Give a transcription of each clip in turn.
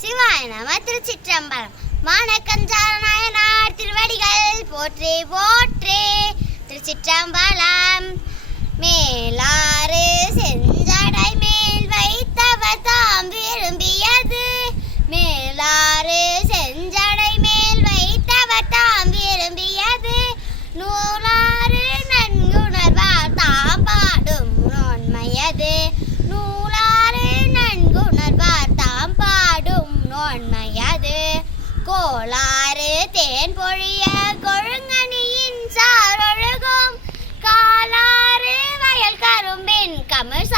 சிவாய நம திருச்சிற்றம்பலம். மானக்கஞ்சார திருவடிகள் போற்றி போற்றி. திருச்சிற்றம்பலம் மேலாறு சென்று கோளாறு தேன் பொழிய கொழுங்கனியின் சாரொழுகும் காலாறு வயல் கரும்பின் கமிழ்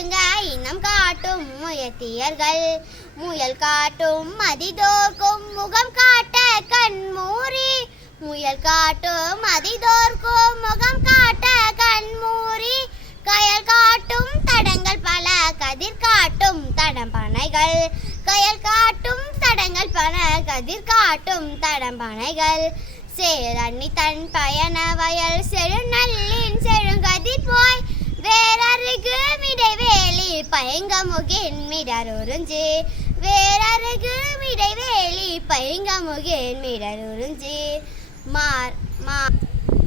இடை இனம் காட்டும் முயற்சியர்கள் முயல் காட்டும் மதிதோர்க்கும் முகம் காட்ட கண்மூரி முயல் காட்டும் மதிதோர்க்கும் முகம் காட்ட கண்மூரி கயல் காட்டும் தடங்கள் பல கதிர் காட்டும் தடம்பனைகள் கயல் காட்டும் தடங்கள் பல கதிர் காட்டும் தடம்பனைகள் சேரண்ணி தன் பயண வயல் செழுநல் மிடைவேலி மிடர் உறிஞ்சி வேறருகு மிடைவேலி பயங்கமுகின் மிடருறிஞ்சி மார் மா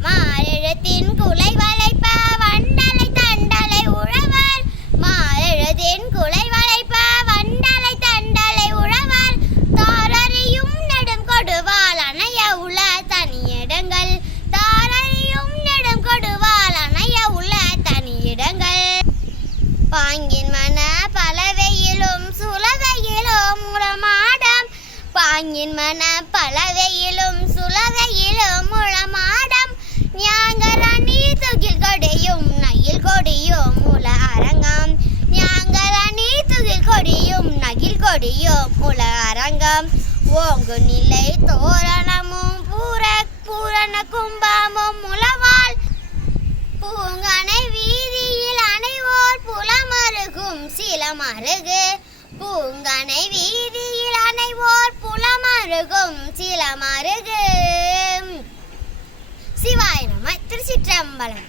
மாரெழுத்தின் குலை வளைப்ப வண்டலை தண்டலை உழவர். மாரெழுத்தின் குலை வளைப்ப வண்டலை தண்டலை உழவர். தாரறியும் நெடும் கொடுவால் அணைய உள தனியிடங்கள். தாரறியும் நெடும் கொடுவால் அணைய உள தனியிடங்கள். பாங்கின் மன பலவையிலும் சுலவையிலும் உளமாடம் பாங்கின் மன பலவையிலும் சுலவையிலும் உளமாடம். ஞாங்கரணி துகில் கொடியும் நகில் கொடியும் உல அரங்கம். ஞாங்கரணி துகில் கொடியும் நகில் கொடியும் உல அரங்கம். ஓங்கு நிலை தோரணமும் பூர பூரண கும்பமும் உளவாள் பூங்கனை வீதியில் அனைவோர் புலமருகும். சிலமருகு பூங்கனை வீதியில் அனைவோர் புலமருகும் சிலமருகு சிவாய நம திருச்சிற்றம்பலம்.